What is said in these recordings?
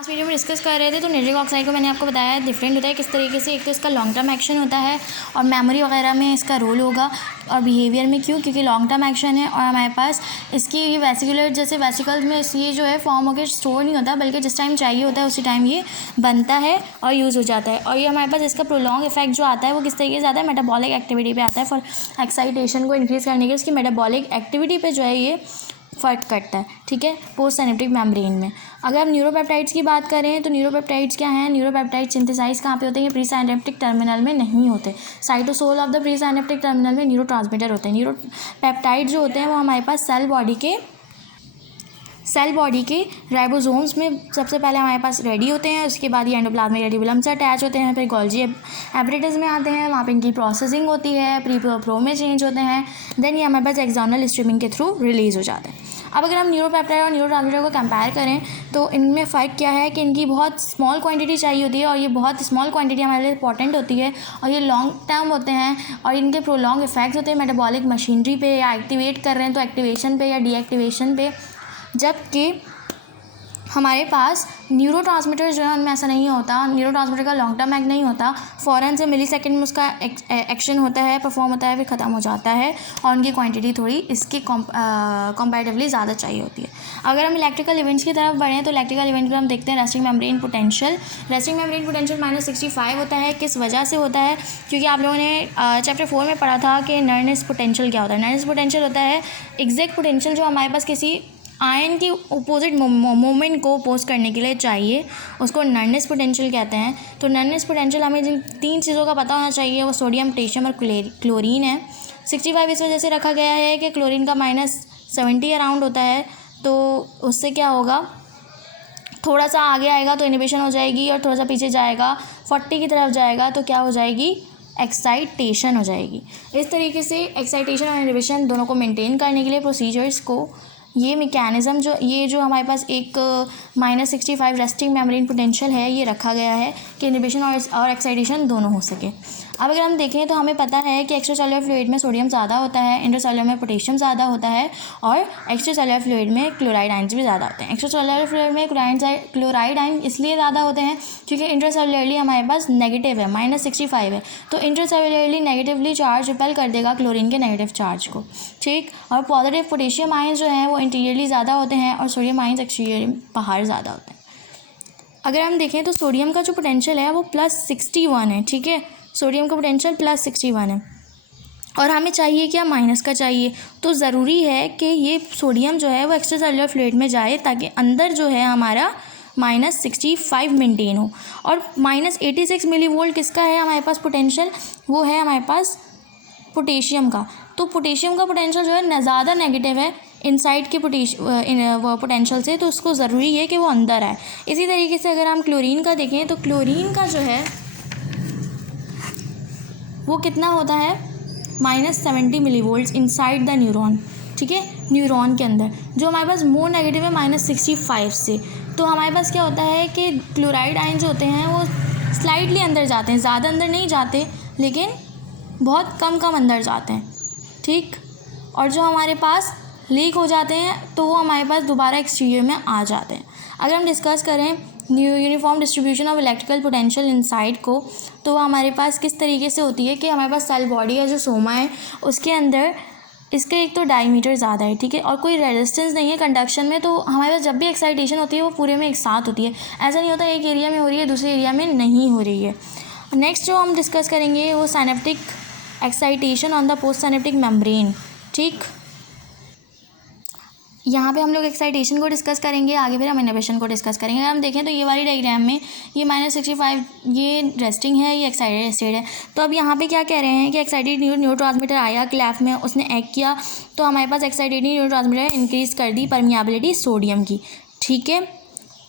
Last video में discuss कर रहे थे तो नाइट्रिक ऑक्साइड को मैंने आपको बताया डिफरेंट होता है किस तरीके से। एक तो इसका लॉन्ग टर्म एक्शन होता है और मेमोरी वगैरह में इसका रोल होगा, और बिहेवियर में क्यों, क्योंकि लॉन्ग टर्म एक्शन है और हमारे पास इसकी ये वेसिकुलर जैसे वेसिकल्स में ये जो है फॉर्म होकर स्टोर नहीं होता, बल्कि जिस टाइम चाहिए होता है उसी टाइम ये बनता है और यूज़ हो जाता है। और ये हमारे पास इसका प्रोलॉन्ग इफेक्ट जो आता है वो किस तरीके से आता है, मेटाबॉलिक एक्टिविटी पे आता है। फॉर एक्साइटेशन को इंक्रीज़ करने के इसकी मेटाबॉलिक एक्टिविटी पे जो है ये फ़र्क करता है, ठीक है, पोस्ट सिनेप्टिक मेम्ब्रेन में। अगर हम न्यूरोपेप्टाइड्स की बात करें तो न्यूरोपेप्टाइड्स क्या हैं, न्यूरोपेप्टाइड सिंथेसाइज कहाँ पे होते हैं, ये प्री साइनेप्टिक टर्मिनल में नहीं होते। Cytosol of the pre synaptic terminal में न्यूरोट्रांसमीटर होते हैं। न्यूरोपेप्टाइड जो होते हैं वो हमारे पास सेल बॉडी के राइबोसोम्स में सबसे पहले हमारे पास रेडी होते हैं, उसके बाद ये एंडोप्लाज्मिक रेटिकुलम से अटैच होते हैं, फिर गोल्जी एपरेटस में आते हैं, वहाँ पे इनकी प्रोसेसिंग होती है, प्रो में चेंज होते हैं, देन ये हमारे पास एक्सटर्नल स्ट्रीमिंग के थ्रू रिलीज़ हो जाते हैं। अब अगर हम न्यूरोपेप्टाइड और न्यूरोट्रांसमीटर को कंपेयर करें तो इनमें फ़र्क क्या है कि इनकी बहुत स्मॉल क्वांटिटी चाहिए होती है और ये बहुत स्मॉल क्वांटिटी हमारे लिए इंपॉर्टेंट होती है, और ये लॉन्ग टर्म होते हैं और इनके प्रोलॉन्ग इफेक्ट्स होते हैं मेटाबॉलिक मशीनरी पे, या एक्टिवेट कर रहे हैं तो एक्टिवेशन पे या डीएक्टिवेशन पे। जबकि हमारे पास न्यूरोट्रांसमीटर जो है उनमें ऐसा नहीं होता, न्यूरोट्रांसमीटर का लॉन्ग टर्म एक्ट नहीं होता, फ़ौरन से मिली सेकेंड में उसका एक्शन होता है, परफॉर्म होता है, फिर ख़त्म हो जाता है, और उनकी क्वांटिटी थोड़ी इसके कंपैरेटिवली ज़्यादा चाहिए होती है। अगर हम इलेक्ट्रिकल इवेंट्स की तरफ बढ़ें तो इलेक्ट्रिकल इवेंट में हम देखते हैं resting membrane potential. Resting membrane potential -65 होता है। किस वजह से होता है, क्योंकि आप लोगों ने चैप्टर 4 में पढ़ा था कि नर्नेस पोटेंशियल क्या होता है। नर्नेस पोटेंशियल होता है एग्जैक्ट पोटेंशियल जो हमारे पास किसी आयन की अपोजिट मूवमेंट को अपोज करने के लिए चाहिए, उसको नर्नेस पोटेंशियल कहते हैं। तो नर्नेस पोटेंशियल हमें जिन 3 चीज़ों का पता होना चाहिए वो सोडियम, पोटेशियम और क्लोरीन है। 65 इस वजह से रखा गया है कि क्लोरीन का -70 अराउंड होता है, तो उससे क्या होगा, थोड़ा सा आगे आएगा तो इनिबिशन हो जाएगी, और थोड़ा सा पीछे जाएगा 40 की तरफ जाएगा तो क्या हो जाएगी, एक्साइटेशन हो जाएगी। इस तरीके से एक्साइटेशन और इनिबिशन दोनों को मेंटेन करने के लिए प्रोसीजर्स को ये मैकेनिज़्म ये जो हमारे पास एक -65 रेस्टिंग मेम्ब्रेन पोटेंशियल है ये रखा गया है कि इनिबिशन और एक्साइटेशन दोनों हो सके। अब अगर हम देखें तो हमें पता है कि एक्स्ट्रासेलुलर फ्लूइड में सोडियम ज़्यादा होता है, इंट्रासेलुलर में पोटेशियम ज़्यादा होता है, और एक्स्ट्रासेलुलर फ्लूइड में क्लोराइड आयंस भी ज़्यादा होते हैं। एक्स्ट्रासेलुलर फ्लूइड में क्लोराइड आयन इसलिए ज़्यादा होते हैं क्योंकि इंट्रासेलुलरली हमारे पास नेगेटिव है, -65 है, तो इंट्रासेलुलरली नेगेटिवली चार्ज रिपेल कर देगा क्लोरीन के नेगेटिव चार्ज को, ठीक। और पॉजिटिव पोटेशियम आयंस जो हैं वो इंटीरियरली ज़्यादा होते हैं और सोडियम आयंस एक्सटीरियर बाहर ज़्यादा होते हैं। अगर हम देखें तो सोडियम का जो पोटेंशियल है वो +61 है, ठीक है, सोडियम का पोटेंशियल +61 है, और हमें चाहिए क्या, माइनस का चाहिए। तो ज़रूरी है कि ये सोडियम जो है वो एक्स्ट्रासेलुलर फ्लूइड में जाए ताकि अंदर जो है हमारा -65 मेंटेन हो। और -86 मिलीवोल्ट किसका है हमारे पास पोटेंशियल, वो है हमारे पास पोटेशियम का। तो पोटेशियम का पोटेंशियल जो है ज़्यादा नेगेटिव है इनसाइड के पोटेंशियल से, तो उसको ज़रूरी है कि वो अंदर आए। इसी तरीके से अगर हम क्लोरीन का देखें तो क्लोरीन का जो है वो कितना होता है, -70 मिलीवोल्ट्स इनसाइड द न्यूरॉन, ठीक है, न्यूरॉन के अंदर, जो हमारे पास मोर नेगेटिव है -65 से। तो हमारे पास क्या होता है कि क्लोराइड आयन जो होते हैं वो स्लाइडली अंदर जाते हैं, ज़्यादा अंदर नहीं जाते लेकिन बहुत कम अंदर जाते हैं, ठीक। और जो हमारे पास लीक हो जाते हैं तो वो हमारे पास दोबारा एक्सटीरियर में आ जाते हैं। अगर हम डिस्कस करें uniform distribution of electrical potential inside को, तो हमारे पास किस तरीके से होती है कि हमारे पास सेल बॉडी का जो सोमा है उसके अंदर इसका एक तो डायमीटर ज़्यादा है, ठीक है, और कोई रेजिस्टेंस नहीं है कंडक्शन में, तो हमारे पास जब भी एक्साइटेशन होती है वो पूरे में एक साथ होती है। ऐसा नहीं होता एक एरिया में हो रही है दूसरे एरिया में नहीं हो रही है। नेक्स्ट जो हम डिस्कस करेंगे वो synaptic excitation on the post synaptic membrane, ठीक। यहाँ पे हम लोग एक्साइटेशन को डिस्कस करेंगे, आगे फिर हम इनहिबिशन को डिस्कस करेंगे। अगर हम देखें तो ये वाली डायग्राम में ये -65 ये रेस्टिंग है, ये एक्साइटेड स्टेट है। तो अब यहाँ पे क्या कह रहे हैं कि एक्साइटेड न्यूरोट्रांसमीटर आया क्लैफ में, उसने एक्ट किया, तो हमारे पास एक्साइटेड न्यूरोट्रांसमीटर इंक्रीज़ कर दी परमियाबिलिटी सोडियम की, ठीक है,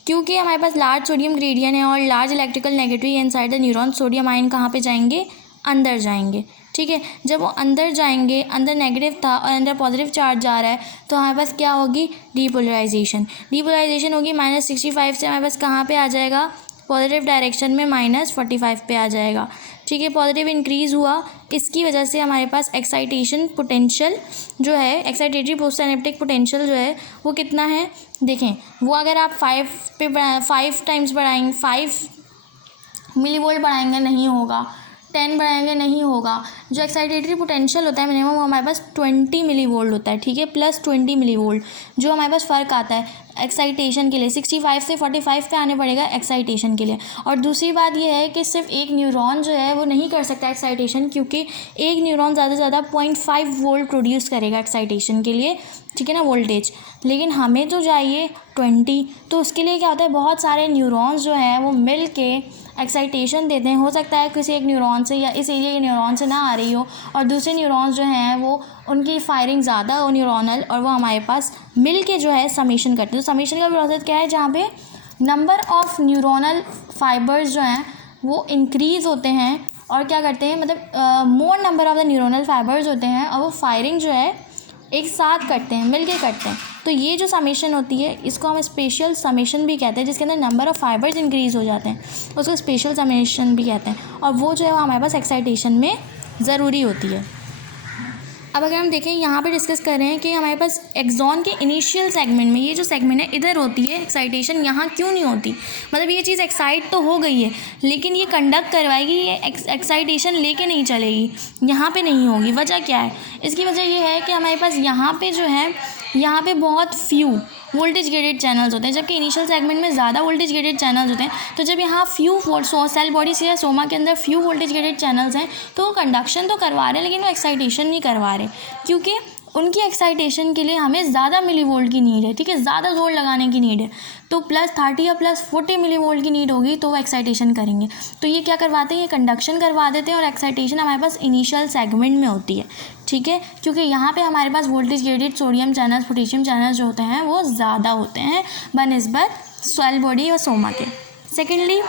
क्योंकि हमारे पास लार्ज सोडियम ग्रेडियंट है और large electrical negative inside the neuron. Sodium ion कहाँ पे जाएंगे, अंदर जाएंगे, ठीक है। जब वो अंदर जाएंगे, अंदर नेगेटिव था और अंदर पॉजिटिव चार्ज जा रहा है, तो हमारे पास क्या होगी, डीपोलराइजेशन होगी। -65 से हमारे पास कहाँ पे आ जाएगा, पॉजिटिव डायरेक्शन में -45 पे आ जाएगा, ठीक है। पॉजिटिव इंक्रीज़ हुआ, इसकी वजह से हमारे पास एक्साइटेशन पोटेंशियल जो है, एक्साइटेटरी पोस्ट सिनेप्टिक पोटेंशियल जो है वो कितना है, देखें वो अगर आप 5 टाइम्स बढ़ाएंगे, 5 मिलीवोल्ट बढ़ाएंगे नहीं होगा, 10 बढ़ाएंगे नहीं होगा। जो एक्साइटेटरी पोटेंशियल होता है मिनिमम वो हमारे पास 20 मिलीवोल्ट होता है, ठीक है, प्लस 20 मिलीवोल्ट जो हमारे पास फ़र्क आता है एक्साइटेशन के लिए। 65 से 45 पे आने पड़ेगा एक्साइटेशन के लिए। और दूसरी बात ये है कि सिर्फ एक न्यूरॉन जो है वो नहीं कर सकता एक्साइटेशन, क्योंकि एक न्यूरॉन ज़्यादा से ज़्यादा 0.5 वोल्ट प्रोड्यूस करेगा एक्साइटेशन के लिए, ठीक है ना, वोल्टेज। लेकिन हमें तो चाहिए 20, तो उसके लिए क्या होता है बहुत सारे न्यूरॉन्स जो हैं वो मिल के एक्साइटेशन देते हैं। हो सकता है किसी एक न्यूरॉन से या इस एरिया के न्यूरॉन से ना आ रही हो और दूसरे न्यूरॉन्स जो हैं वो उनकी फायरिंग ज़्यादा हो न्यूरोनल, और वो हमारे पास मिल के जो है समेशन करते हैं। तो समेशन का प्रोसेस क्या है, जहाँ पे नंबर ऑफ़ न्यूरोनल फाइबर्स जो हैं वो इंक्रीज़ होते हैं और क्या करते हैं, मतलब मोर number of the neuronal fibres होते हैं और वो फायरिंग जो है एक साथ करते हैं, मिल के करते हैं। तो ये जो समेशन होती है इसको हम स्पेशल समेशन भी कहते हैं, जिसके अंदर नंबर ऑफ़ फाइबर्स इंक्रीज़ हो जाते हैं, उसको स्पेशल समेशन भी कहते हैं। और वो जो है वो हमारे पास एक्साइटेशन में ज़रूरी होती है। अब अगर हम देखें यहाँ पे डिस्कस कर रहे हैं कि हमारे पास एक्सॉन के इनिशियल सेगमेंट में, ये जो सेगमेंट है इधर होती है एक्साइटेशन, यहाँ क्यों नहीं होती। मतलब ये चीज़ एक्साइट तो हो गई है लेकिन ये कंडक्ट करवाएगी, ये एक्साइटेशन लेके नहीं चलेगी, यहाँ पे नहीं होगी। वजह क्या है, इसकी वजह ये है कि हमारे पास यहाँ पे जो है यहाँ पे बहुत फ्यू वोल्टेज गेटेड चैनल्स होते हैं, जबकि इनिशियल सेगमेंट में ज़्यादा वोल्टेज गेटेड चैनल्स होते हैं। तो जब यहाँ सेल बॉडी से या सोमा के अंदर फ्यू वोल्टेज गेटेड चैनल्स हैं तो वो कंडक्शन तो करवा रहे हैं लेकिन वो एक्साइटेशन नहीं करवा रहे, क्योंकि उनकी एक्साइटेशन के लिए हमें ज़्यादा मिलीवोल्ट की नीड है, ठीक है, ज़्यादा जोर लगाने की नीड है। तो +30 या +40 मिलीवोल्ट की नीड होगी तो वो एक्साइटेशन करेंगे। तो ये क्या करवाते हैं, ये कंडक्शन करवा देते हैं और एक्साइटेशन हमारे पास इनिशियल सेगमेंट में होती है, ठीक है, क्योंकि यहाँ पे हमारे पास voltage gated sodium channels, potassium channels जो होते हैं वो ज़्यादा होते हैं बनिस्बत सेल बॉडी और सोमा के। सेकेंडली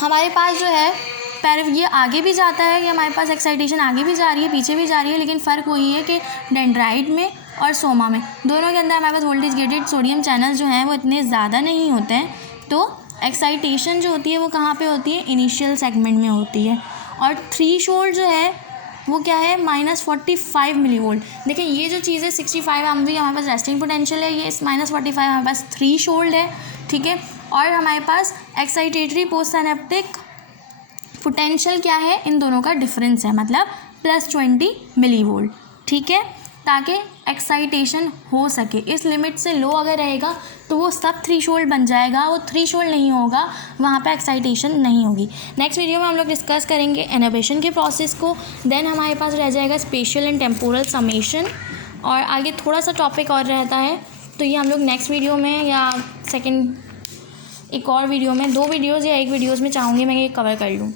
हमारे पास जो है ये आगे भी जाता है कि हमारे पास एक्साइटेशन आगे भी जा रही है पीछे भी जा रही है, लेकिन फ़र्क वही है कि डेंड्राइट में और सोमा में दोनों के अंदर हमारे पास वोल्टेज गेटेड सोडियम चैनल्स जो हैं वो इतने ज़्यादा नहीं होते हैं। तो एक्साइटेशन जो होती है वो कहाँ पे होती है, इनिशियल सेगमेंट में होती है। और थ्रेशोल्ड जो है वो क्या है, -45 मिलीवोल्ट। देखिए ये जो चीज़ है 65 हमारे पास रेस्टिंग पोटेंशियल है, ये -45 हमारे पास थ्रेशोल्ड है, ठीक है। और हमारे पास एक्साइटेटरी पोस्ट सिनेप्टिक पोटेंशियल क्या है, इन दोनों का डिफरेंस है, मतलब +20 मिलीवोल्ट, ठीक है, ताकि एक्साइटेशन हो सके। इस लिमिट से लो अगर रहेगा तो वो सब थ्रेशोल्ड बन जाएगा, वो थ्रेशोल्ड नहीं होगा, वहाँ पे एक्साइटेशन नहीं होगी। नेक्स्ट वीडियो में हम लोग डिस्कस करेंगे इनहिबिशन के प्रोसेस को, देन हमारे पास रह जाएगा स्पेशल एंड टेम्पोरल समेशन, और आगे थोड़ा सा टॉपिक और रहता है, तो ये हम लोग नेक्स्ट वीडियो में या एक और वीडियो में, 2 वीडियोज़ या 1 वीडियोज़ में चाहूँगी मैं ये कवर कर लूँ।